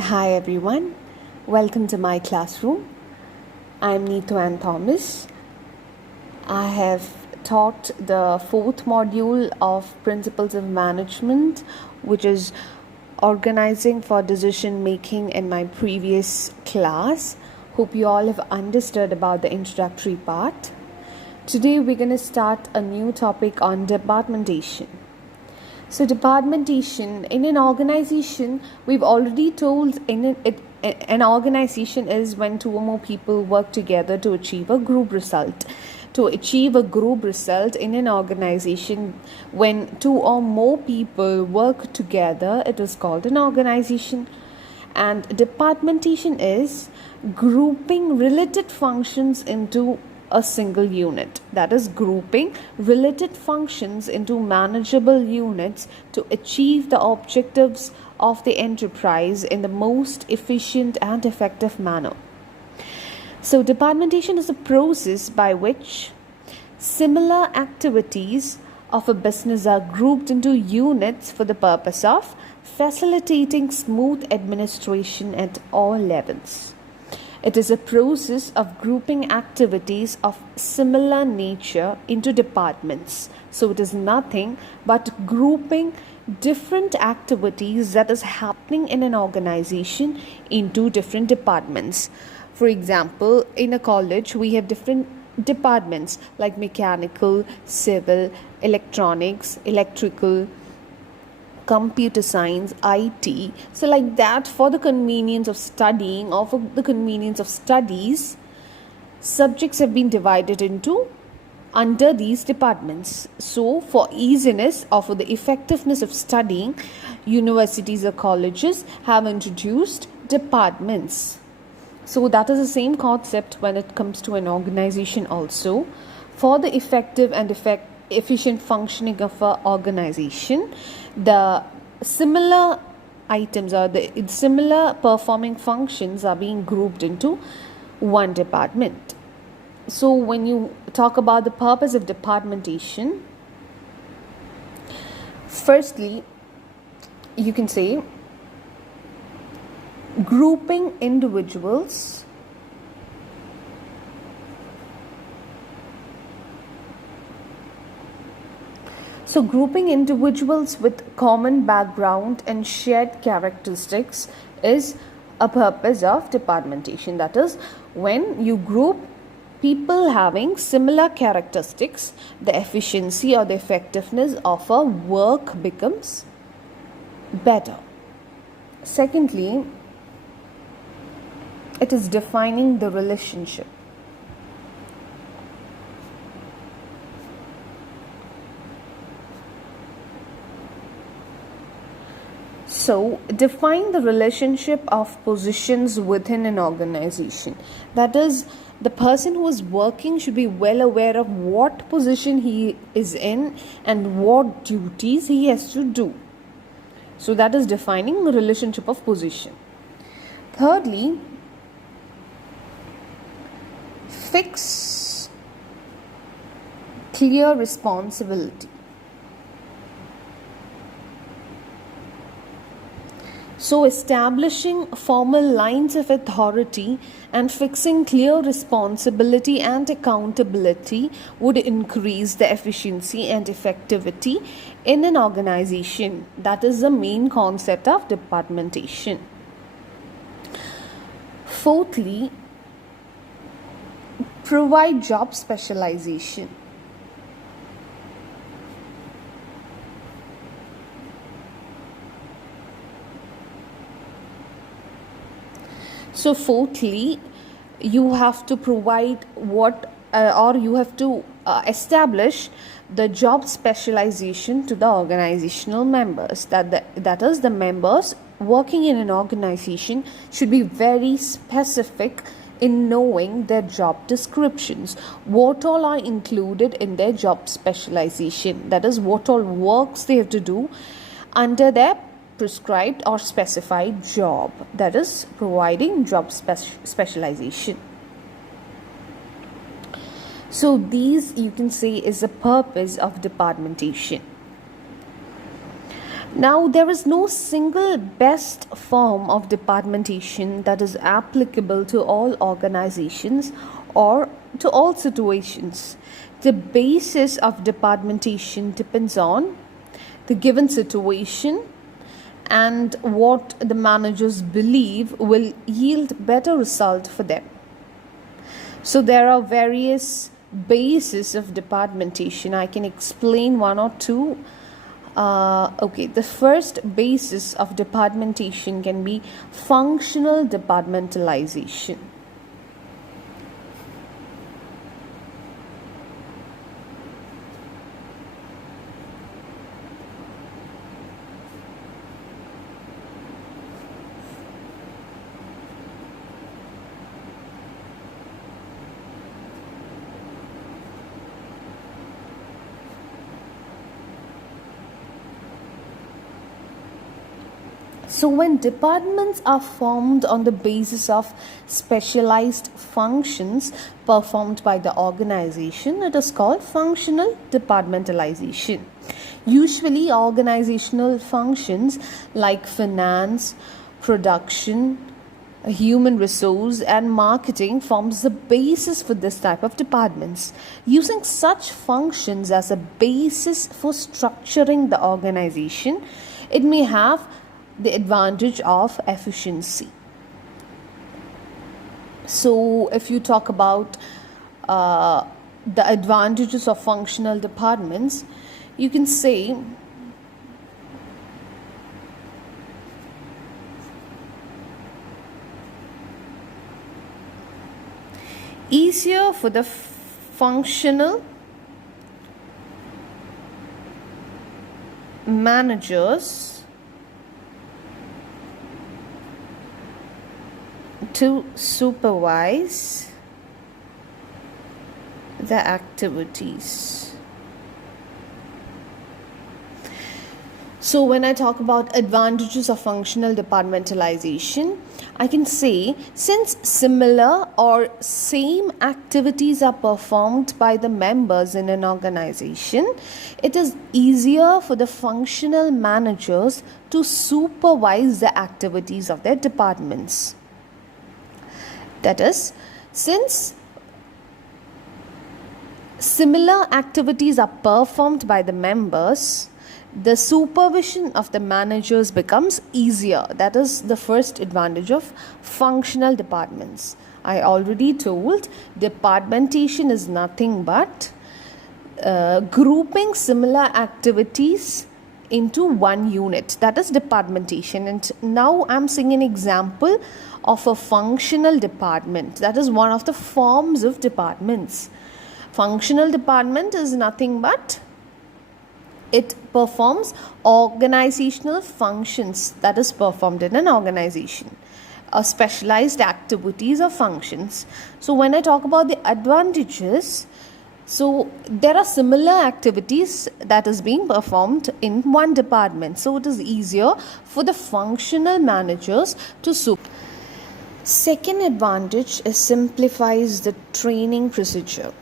Hi everyone, welcome to my classroom. I'm Neetu Ann Thomas. I have taught the fourth module of Principles of Management, which is organizing for decision making in my previous class. Hope you all have understood about the introductory part. Today we're going to start a new topic on departmentation. So departmentation in an organization, we've already told an organization is when two or more people work together to achieve a group result. To achieve a group result in an organization, when two or more people work together, it is called an organization. And departmentation is grouping related functions into a single unit. That is grouping related functions into manageable units to achieve the objectives of the enterprise in the most efficient and effective manner. So departmentation is a process by which similar activities of a business are grouped into units for the purpose of facilitating smooth administration at all levels. It is a process of grouping activities of similar nature into departments. So it is nothing but grouping different activities that is happening in an organization into different departments. For example, in a college, we have different departments like mechanical, civil, electronics, electrical, computer science, IT. So like that, for the convenience of studying or for the convenience of studies, subjects have been divided into under these departments. So for easiness or for the effectiveness of studying, universities or colleges have introduced departments. So that is the same concept when it comes to an organization also. For the effective and efficient functioning of an organization, the similar items or the similar performing functions are being grouped into one department. So when you talk about the purpose of departmentation, firstly, you can say grouping individuals So grouping individuals with common background and shared characteristics is a purpose of departmentation. That is, when you group people having similar characteristics, the efficiency or the effectiveness of a work becomes better. Secondly, it is defining the relationship. So, define the relationship of positions within an organization. That is, the person who is working should be well aware of what position he is in and what duties he has to do. So, that is defining the relationship of position. Thirdly, fix clear responsibility. So establishing formal lines of authority and fixing clear responsibility and accountability would increase the efficiency and effectivity in an organization. That is the main concept of departmentation. Fourthly, provide job specialization. So fourthly, you have to provide you have to establish the job specialization to the organizational members. That is, the members working in an organization should be very specific in knowing their job descriptions. What all are included in their job specialization. That is, what all works they have to do under their prescribed or specified job. That is, providing job specialization. So these, you can say, is the purpose of departmentation. Now, there is no single best form of departmentation that is applicable to all organizations or to all situations. The basis of departmentation depends on the given situation and what the managers believe will yield better result for them. So there are various bases of departmentation. I can explain one or two. The first basis of departmentation can be functional departmentalization. So when departments are formed on the basis of specialized functions performed by the organization, it is called functional departmentalization. Usually organizational functions like finance, production, human resource and marketing forms the basis for this type of departments. Using such functions as a basis for structuring the organization, it may have the advantage of efficiency. So if you talk about the advantages of functional departments, you can say easier for the functional managers to supervise the activities. So when I talk about advantages of functional departmentalization, I can say since similar or same activities are performed by the members in an organization, it is easier for the functional managers to supervise the activities of their departments. That is, since similar activities are performed by the members, the supervision of the managers becomes easier. That is the first advantage of functional departments. I already told departmentation is nothing but grouping similar activities into one unit. That is departmentation. And now I'm seeing an example of a functional department. That is one of the forms of departments. Functional department is nothing but it performs organizational functions that is performed in an organization, specialized activities or functions. So when I talk about the advantages, so there are similar activities that is being performed in one department. So it is easier for the functional managers to supervise. Second advantage is simplifies the training procedure.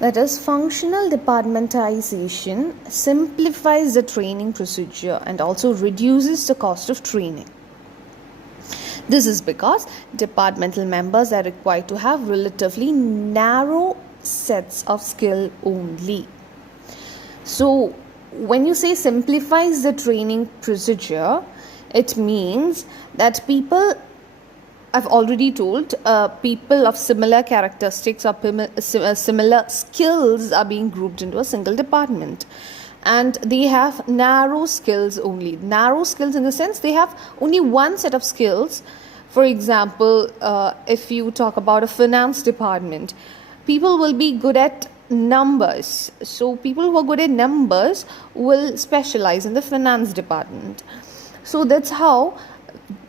That is, functional departmentalization simplifies the training procedure and also reduces the cost of training. This is because departmental members are required to have relatively narrow sets of skill only. So when you say simplifies the training procedure, it means that people, I've already told, people of similar characteristics or similar skills are being grouped into a single department. And they have narrow skills only. Narrow skills in the sense they have only one set of skills. For example, if you talk about a finance department, people will be good at numbers. So people who are good at numbers will specialize in the finance department. So that's how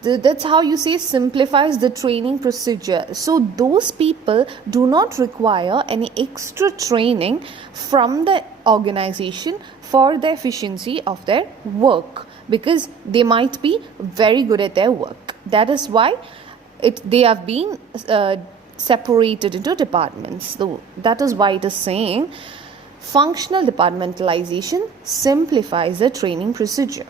you say simplifies the training procedure. So those people do not require any extra training from the organization for the efficiency of their work, because they might be very good at their work. That is why they have been separated into departments. So that is why it is saying functional departmentalization simplifies the training procedure.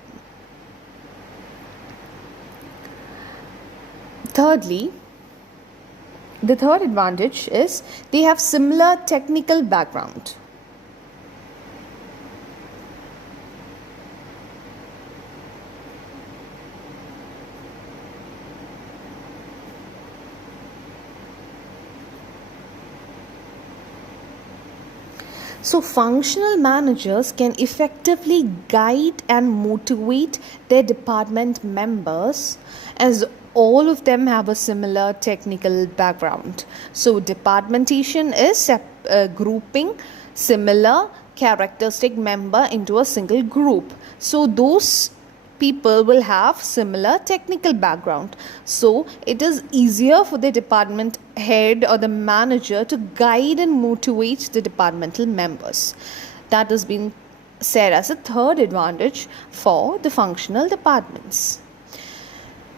Thirdly, the third advantage is they have similar technical background. So functional managers can effectively guide and motivate their department members, as all of them have a similar technical background. So departmentation is grouping similar characteristic member into a single group. So those people will have similar technical background, so it is easier for the department head or the manager to guide and motivate the departmental members. That has been said as a third advantage for the functional departments.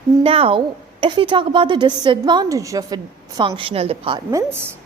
Now, if we talk about the disadvantage of functional departments,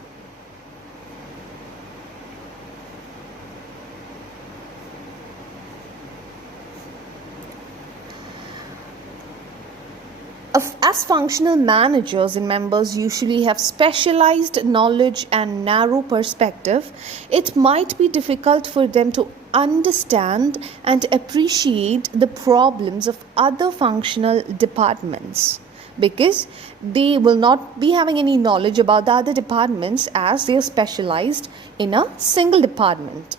as functional managers and members usually have specialized knowledge and narrow perspective, it might be difficult for them to understand and appreciate the problems of other functional departments, because they will not be having any knowledge about the other departments as they are specialized in a single department.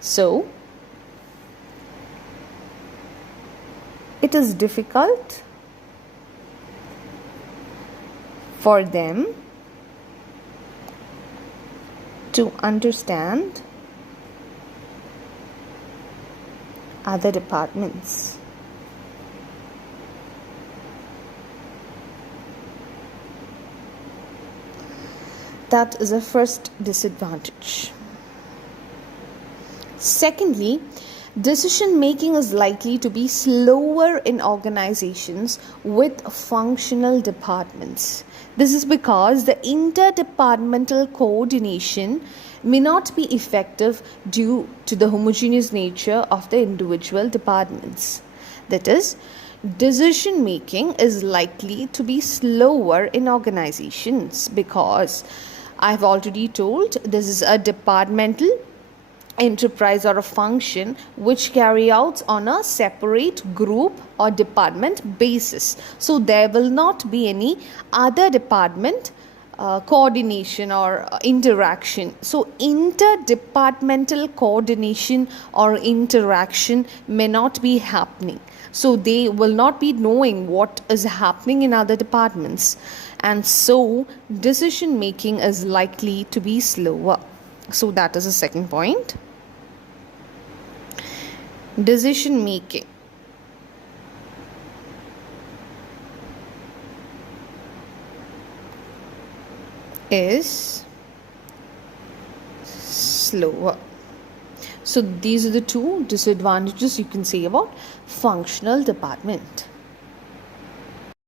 So it is difficult for them to understand other departments. That is a first disadvantage. Secondly, decision making is likely to be slower in organizations with functional departments. This is because the interdepartmental coordination may not be effective due to the homogeneous nature of the individual departments. That is, decision making is likely to be slower in organizations because I've already told this is a departmental enterprise or a function which carry out on a separate group or department basis. So there will not be any other department coordination or interaction. So interdepartmental coordination or interaction may not be happening. So they will not be knowing what is happening in other departments, and so decision making is likely to be slower. So that is the second point. Decision making is slower. So these are the two disadvantages you can say about functional department.